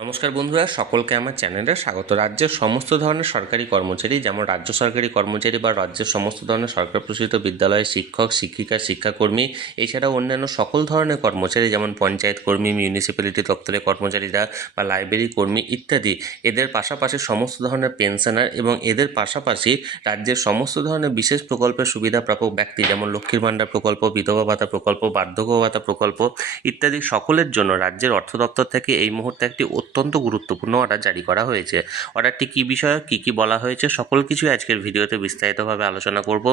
নমস্কার বন্ধুরা, সকলকে আমার চ্যানেলে স্বাগত। রাজ্যের সমস্ত ধরনের সরকারি কর্মচারী, যেমন রাজ্য সরকারি কর্মচারী বা রাজ্যের সমস্ত ধরনের সরকার প্রসূত বিদ্যালয়ের শিক্ষক, শিক্ষিকা, শিক্ষাকর্মী, এছাড়াও অন্যান্য সকল ধরনের কর্মচারী, যেমন পঞ্চায়েত কর্মী মিউনিসিপ্যালিটি দপ্তরের কর্মচারীরা বা লাইব্রেরি কর্মী ইত্যাদি। এদের পাশাপাশি সমস্ত ধরনের পেনশনার এবং এদের পাশাপাশি রাজ্যের সমস্ত ধরনের বিশেষ প্রকল্পের সুবিধা প্রাপক ব্যক্তি, যেমন লক্ষ্মীর ভাণ্ডার প্রকল্প, বিধবা ভাতা প্রকল্প, বার্ধক্য ভাতা প্রকল্প ইত্যাদি, সকলের জন্য রাজ্যের অর্থ দপ্তর থেকে এই মুহূর্তে একটি অত্যন্ত গুরুত্বপূর্ণ অর্ডার জারি করা হয়েছে। অর্ডারটি কী বিষয়ে, কী কী বলা হয়েছে, সকল কিছুই আজকের ভিডিওতে বিস্তারিতভাবে আলোচনা করব।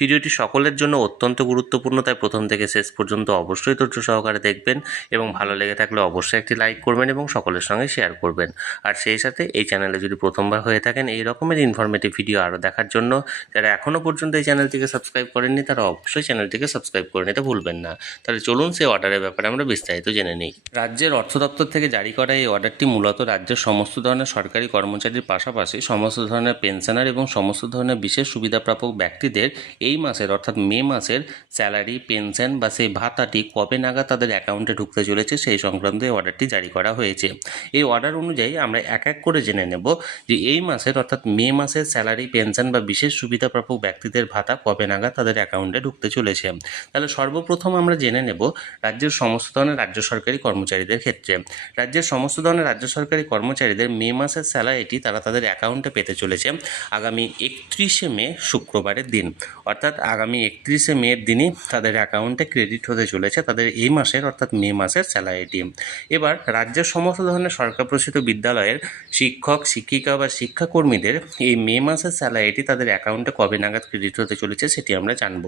ভিডিওটি সকলের জন্য অত্যন্ত গুরুত্বপূর্ণ, তাই প্রথম থেকে শেষ পর্যন্ত অবশ্যই ধৈর্য সহকারে দেখবেন এবং ভালো লেগে থাকলে অবশ্যই একটি লাইক করবেন এবং সকলের সঙ্গে শেয়ার করবেন। আর সেই সাথে এই চ্যানেলে যদি প্রথমবার হয়ে থাকেন, এই রকমের ইনফরমেটিভ ভিডিও আরও দেখার জন্য যারা এখনও পর্যন্ত এই চ্যানেলটিকে সাবস্ক্রাইব করেননি, তারা অবশ্যই চ্যানেলটিকে সাবস্ক্রাইব করে নিতে ভুলবেন না। তাহলে চলুন সেই অর্ডারের ব্যাপারে আমরা বিস্তারিত জেনে নিই। রাজ্যের অর্থ দপ্তর থেকে জারি করা এই অর্ডারটি মূলত রাজ্যের সমস্ত ধরনের সরকারি কর্মচারীর পাশাপাশি সমস্ত ধরনের পেনশনার এবং সমস্ত ধরনের বিশেষ সুবিধাপ্রাপক ব্যক্তিদের এই মাসের অর্থাৎ মে মাসের স্যালারি, পেনশন বা সেই ভাতাটি কবে নাগাদ তাদের অ্যাকাউন্টে ঢুকতে চলেছে সেই সংক্রান্ত এই অর্ডারটি জারি করা হয়েছে। এই অর্ডার অনুযায়ী আমরা এক এক করে জেনে নেব যে এই মাসের অর্থাৎ মে মাসের স্যালারি, পেনশন বা বিশেষ সুবিধাপ্রাপক ব্যক্তিদের ভাতা কবে নাগাদ তাদের অ্যাকাউন্টে ঢুকতে চলেছে। তাহলে সর্বপ্রথম আমরা জেনে নেব রাজ্যের সমস্ত ধরনের রাজ্য সরকারি কর্মচারীদের ক্ষেত্রে। রাজ্যের সমস্ত ধরনের রাজ্য সরকারি কর্মচারীদের মে মাসের স্যালারিটি তারা তাদের অ্যাকাউন্টে পেতে চলেছে আগামী একত্রিশে মে শুক্রবারের দিন। অর্থাৎ আগামী একত্রিশে মের দিনই তাদের অ্যাকাউন্টে ক্রেডিট হতে চলেছে তাদের এই মাসের অর্থাৎ মে মাসের স্যালারিটি। এবার রাজ্যের সমস্ত ধরনের সরকার প্রসূত বিদ্যালয়ের শিক্ষক, শিক্ষিকা বা শিক্ষাকর্মীদের এই মে মাসের স্যালারিটি তাদের অ্যাকাউন্টে কবে নাগাদ ক্রেডিট হতে চলেছে সেটি আমরা জানব।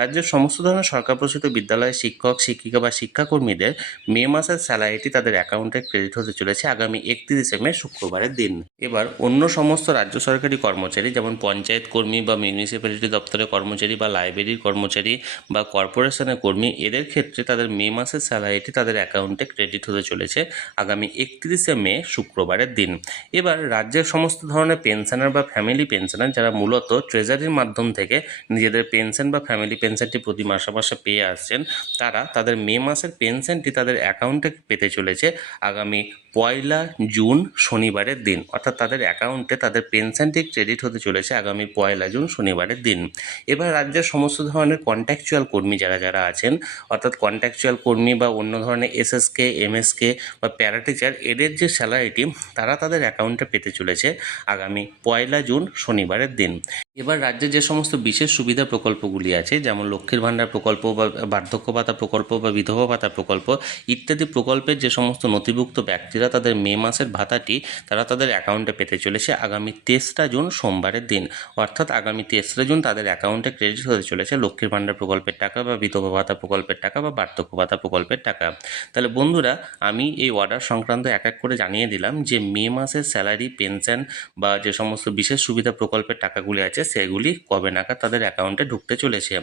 রাজ্যের সমস্ত ধরনের সরকার প্রসূত বিদ্যালয়ের শিক্ষক, শিক্ষিকা বা শিক্ষাকর্মীদের মে মাসের স্যালারিটি তাদের অ্যাকাউন্টে ক্রেডিট হতে চলেছে আগামী একত্রিশে মে, শুক্রবারের দিন। এবার অন্য সমস্ত রাজ্য সরকারি কর্মচারী, যেমন পঞ্চায়েত কর্মী বা মিউনিসিপ্যালিটি দপ্তরের কর্মচারী বা লাইব্রেরির কর্মচারী বা কর্পোরেশনের কর্মী, এদের ক্ষেত্রে তাদের মে মাসের স্যালারিটি তাদের অ্যাকাউন্টে ক্রেডিট হতে চলেছে আগামী একত্রিশে মে, শুক্রবারের দিন। এবার রাজ্যের সমস্ত ধরনের পেনশনার বা ফ্যামিলি পেনশনার যারা মূলত ট্রেজারির মাধ্যম থেকে নিজেদের পেনশন বা ফ্যামিলি পেনশনটি প্রতি মাসে মাসে পেয়ে আসছেন, তারা তাদের মে মাসের পেনশনটি তাদের অ্যাকাউন্টে পেতে চলেছে আগামী পয়লা জুন শনিবারের দিন, অর্থাৎ তাদের অ্যাকাউন্টে তাদের পেনশনটি ক্রেডিট হতে চলেছে আগামী পয়লা জুন শনিবারের দিন। এবার রাজ্যের সমস্ত ধরনের কন্ট্যাকচুয়াল কর্মী যারা যারা আছেন, অর্থাৎ কন্ট্যাকচুয়াল কর্মী বা অন্য ধরনের এসএসকে এমএসকে বা প্যারাটিচার এদের যে স্যালারিটি তারা তাদের অ্যাকাউন্টে পেতে চলেছে আগামী পয়লা জুন শনিবারের দিন। এবার রাজ্যে যে সমস্ত বিশেষ সুবিধা প্রকল্পগুলি আছে, যেমন লক্ষ্মীর ভাণ্ডার প্রকল্প বা বার্ধক্য ভাতা প্রকল্প বা বিধবা ভাতা প্রকল্প, ইত্যাদি প্রকল্পের যে সমস্ত নথিভুক্ত ব্যক্তিরা তাদের মে মাসের ভাতাটি তারা তাদের অ্যাকাউন্টে পেতে চলেছে আগামী তেসরা জুন সোমবারের দিন। অর্থাৎ আগামী তেসরা জুন তাদের অ্যাকাউন্টে ক্রেডিট হতে চলেছে লক্ষ্মীর ভাণ্ডার প্রকল্পের টাকা বা বিধবা ভাতা প্রকল্পের টাকা বা বার্ধক্য ভাতা প্রকল্পের টাকা। তাহলে বন্ধুরা, আমি এই অর্ডার সংক্রান্ত এক এক করে জানিয়ে দিলাম যে মে মাসের স্যালারি পেনশন বা যে সমস্ত বিশেষ সুবিধা প্রকল্পের টাকাগুলি আছে সেগুলি কবে নাগাদ তাদের অ্যাকাউন্টে ঢুকতে চলেছে।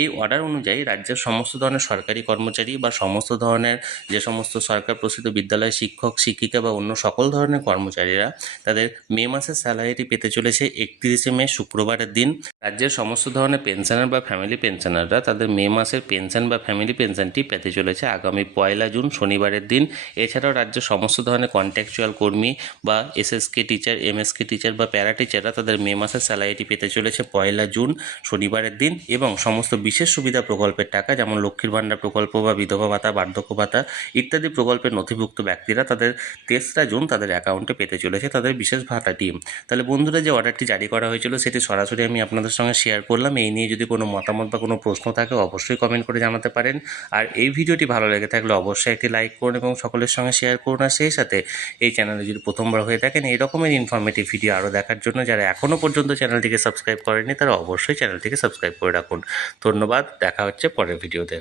এই অর্ডার অনুযায়ী রাজ্যের সমস্ত ধরনের সরকারি কর্মচারী বা সমস্ত ধরনের যে সমস্ত সরকার প্রসিদ্ধ বিদ্যালয় শিক্ষক শিক্ষিকা বা অন্য সকল ধরনের কর্মচারীরা তাদের মে মাসের স্যালারিটি পেতে চলেছে একত্রিশে মে, শুক্রবারের দিন। রাজ্যের সমস্ত ধরনের পেনশনার বা ফ্যামিলি পেনশনাররা তাদের মে মাসের পেনশন বা ফ্যামিলি পেনশনটি পেতে চলেছে আগামী পয়লা জুন, শনিবারের দিন। এছাড়াও রাজ্যের সমস্ত ধরনের কন্ট্রাকচুয়াল কর্মী বা এসএসকে টিচার, এমএসকে টিচার বা প্যারা টিচাররা তাদের মে মাসের স্যালারিটি পেতে চলেছে পয়লা জুন, শনিবারের দিন এবং সমস্ত বিশেষ সুবিধা প্রকল্পের টাকা যেমন লক্ষ্মীর ভাণ্ডার প্রকল্প বা বিধবা ভাতা, বার্ধক্য ভাতা ইত্যাদি প্রকল্পের নথিভুক্ত ব্যক্তিরা তাদের তেসরা জুন তাদের অ্যাকাউন্টে পেতে চলেছে তাদের বিশেষ ভাতাটি তাহলে বন্ধুরা, যে অর্ডারটি জারি করা হয়েছিল সেটি সরাসরি আমি আপনাদের সঙ্গে শেয়ার করলাম। এই নিয়ে যদি কোনো মতামত বা কোনো প্রশ্ন থাকে, অবশ্যই কমেন্ট করে জানাতে পারেন। আর এই ভিডিওটি ভালো লেগে থাকলে অবশ্যই একটি লাইক করুন এবং সকলের সঙ্গে শেয়ার করুন। আর সেই সাথে এই চ্যানেলে যদি প্রথমবার হয়ে থাকেন এই রকমের ইনফরমেটিভ ভিডিও আরও দেখার জন্য যারা এখনও পর্যন্ত চ্যানেলটিকে সাবস্ক্রাইব করেনি তারা অবশ্যই চ্যানেলটিকে সাবস্ক্রাইব করে রাখুন। ধন্যবাদ, দেখা হচ্ছে পরের ভিডিওতে